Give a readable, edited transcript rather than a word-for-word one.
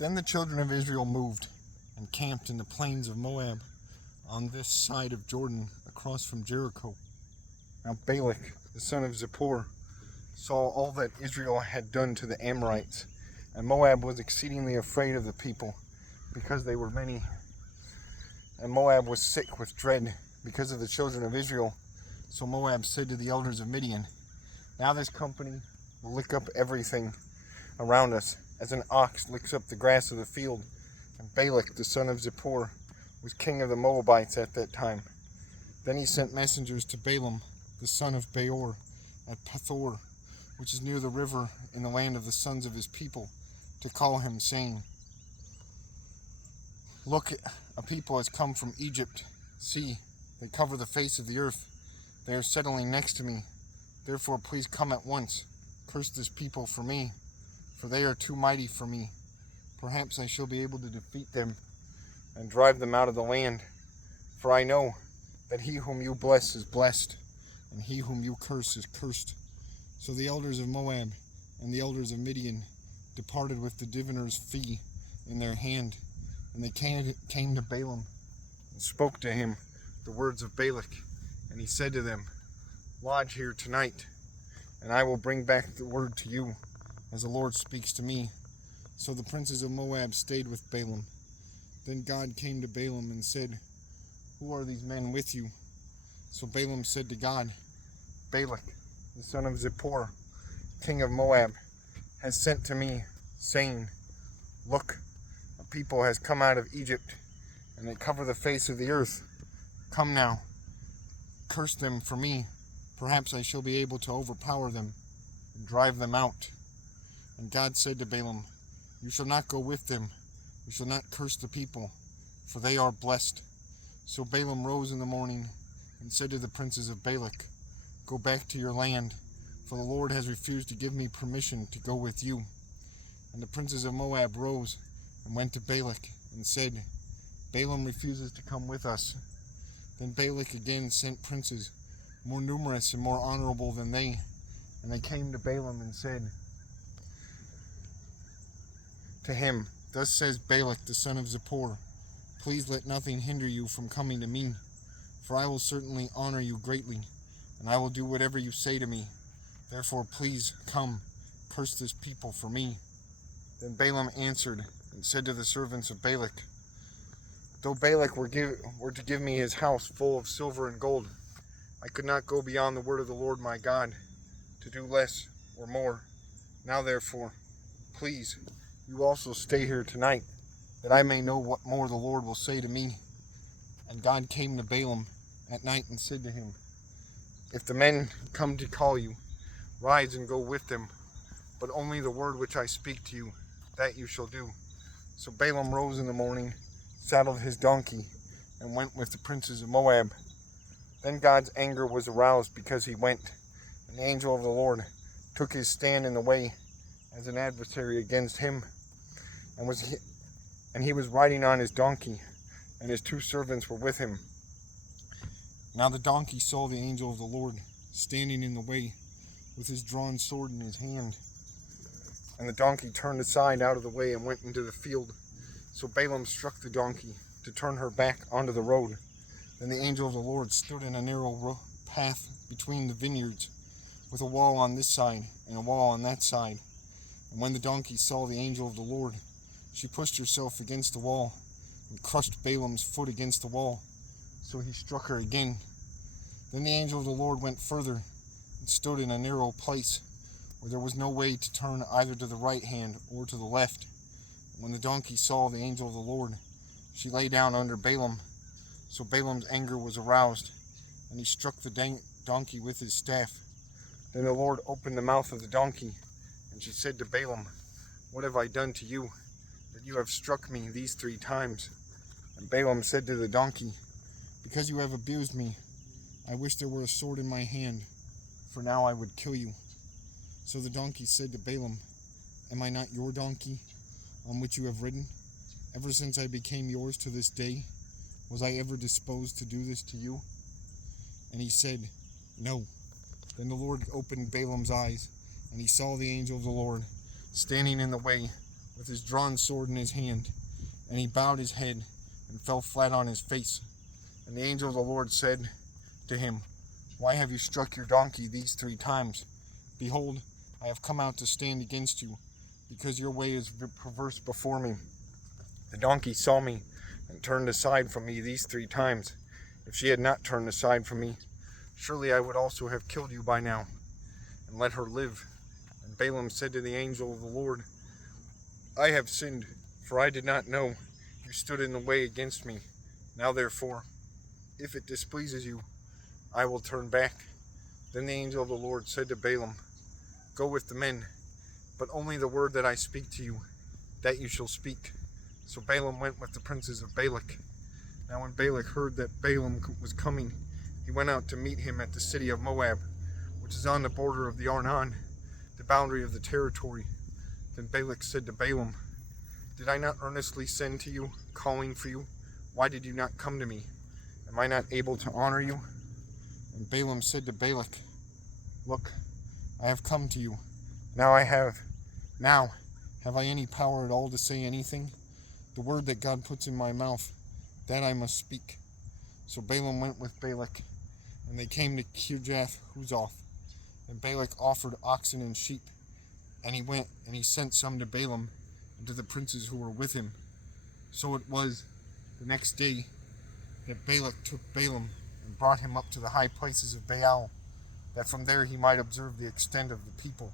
Then the children of Israel moved and camped in the plains of Moab on this side of Jordan across from Jericho. Now Balak, the son of Zippor, saw all that Israel had done to the Amorites, and Moab was exceedingly afraid of the people because they were many. And Moab was sick with dread because of the children of Israel. So Moab said to the elders of Midian, "Now this company will lick up everything around us, as an ox licks up the grass of the field." And Balak, the son of Zippor, was king of the Moabites at that time. Then he sent messengers to Balaam, the son of Beor, at Pethor, which is near the river in the land of the sons of his people, to call him, saying, "Look, a people has come from Egypt. See, they cover the face of the earth. They are settling next to me. Therefore, please come at once. Curse this people for me, for they are too mighty for me. Perhaps I shall be able to defeat them and drive them out of the land. For I know that he whom you bless is blessed, and he whom you curse is cursed." So the elders of Moab and the elders of Midian departed with the diviner's fee in their hand, and they came to Balaam and spoke to him the words of Balak. And he said to them, "Lodge here tonight, and I will bring back the word to you, as the Lord speaks to me." So the princes of Moab stayed with Balaam. Then God came to Balaam and said, "Who are these men with you?" So Balaam said to God, "Balak, the son of Zippor, king of Moab, has sent to me, saying, 'Look, a people has come out of Egypt, and they cover the face of the earth. Come now, curse them for me. Perhaps I shall be able to overpower them and drive them out." And God said to Balaam, "You shall not go with them. You shall not curse the people, for they are blessed." So Balaam rose in the morning and said to the princes of Balak, "Go back to your land, for the Lord has refused to give me permission to go with you." And the princes of Moab rose and went to Balak and said, "Balaam refuses to come with us." Then Balak again sent princes, more numerous and more honorable than they, and they came to Balaam and said to him, "Thus says Balak the son of Zippor, please let nothing hinder you from coming to me, for I will certainly honor you greatly, and I will do whatever you say to me. Therefore please come, curse this people for me." Then Balaam answered and said to the servants of Balak, "Though Balak were to give me his house full of silver and gold, I could not go beyond the word of the Lord my God, to do less or more. Now therefore, please, you also stay here tonight, that I may know what more the Lord will say to me." And God came to Balaam at night and said to him, "If the men come to call you, rise and go with them, but only the word which I speak to you, that you shall do." So Balaam rose in the morning, saddled his donkey, and went with the princes of Moab. Then God's anger was aroused because he went, and the angel of the Lord took his stand in the way as an adversary against him, and he was riding on his donkey, and his 2 servants were with him. Now the donkey saw the angel of the Lord standing in the way with his drawn sword in his hand, and the donkey turned aside out of the way and went into the field. So Balaam struck the donkey to turn her back onto the road. Then the angel of the Lord stood in a narrow path between the vineyards, with a wall on this side and a wall on that side. And when the donkey saw the angel of the Lord, she pushed herself against the wall and crushed Balaam's foot against the wall. So he struck her again. Then the angel of the Lord went further and stood in a narrow place where there was no way to turn either to the right hand or to the left. And when the donkey saw the angel of the Lord, she lay down under Balaam. So Balaam's anger was aroused, and he struck the donkey with his staff. Then the Lord opened the mouth of the donkey, and she said to Balaam, "What have I done to you, that you have struck me these 3 times?" And Balaam said to the donkey, "Because you have abused me, I wish there were a sword in my hand, for now I would kill you." So the donkey said to Balaam, "Am I not your donkey, on which you have ridden? Ever since I became yours to this day, was I ever disposed to do this to you?" And he said, "No." Then the Lord opened Balaam's eyes, and he saw the angel of the Lord standing in the way with his drawn sword in his hand, and he bowed his head and fell flat on his face. And the angel of the Lord said to him, Why have you struck your donkey these 3 times? Behold, I have come out to stand against you, because your way is perverse before me. The donkey saw me and turned aside from me these 3 times. If she had not turned aside from me, surely I would also have killed you by now, and let her live. And Balaam said to the angel of the Lord, I have sinned, for I did not know you stood in the way against me. Now therefore, if it displeases you, I will turn back. Then the angel of the Lord said to Balaam, Go with the men, but only the word that I speak to you, that you shall speak. So Balaam went with the princes of Balak. Now when Balak heard that Balaam was coming, he went out to meet him at the city of Moab, which is on the border of the Arnon, the boundary of the territory. Then Balak said to Balaam, Did I not earnestly send to you, calling for you? Why did you not come to me? Am I not able to honor you? And Balaam said to Balak, Look, I have come to you. Now have I any power at all to say anything? The word that God puts in my mouth, that I must speak. So Balaam went with Balak, and they came to Kirjath Huzoth. And Balak offered oxen and sheep. And he went, and he sent some to Balaam, and to the princes who were with him. So it was the next day that Balak took Balaam, and brought him up to the high places of Baal, that from there he might observe the extent of the people.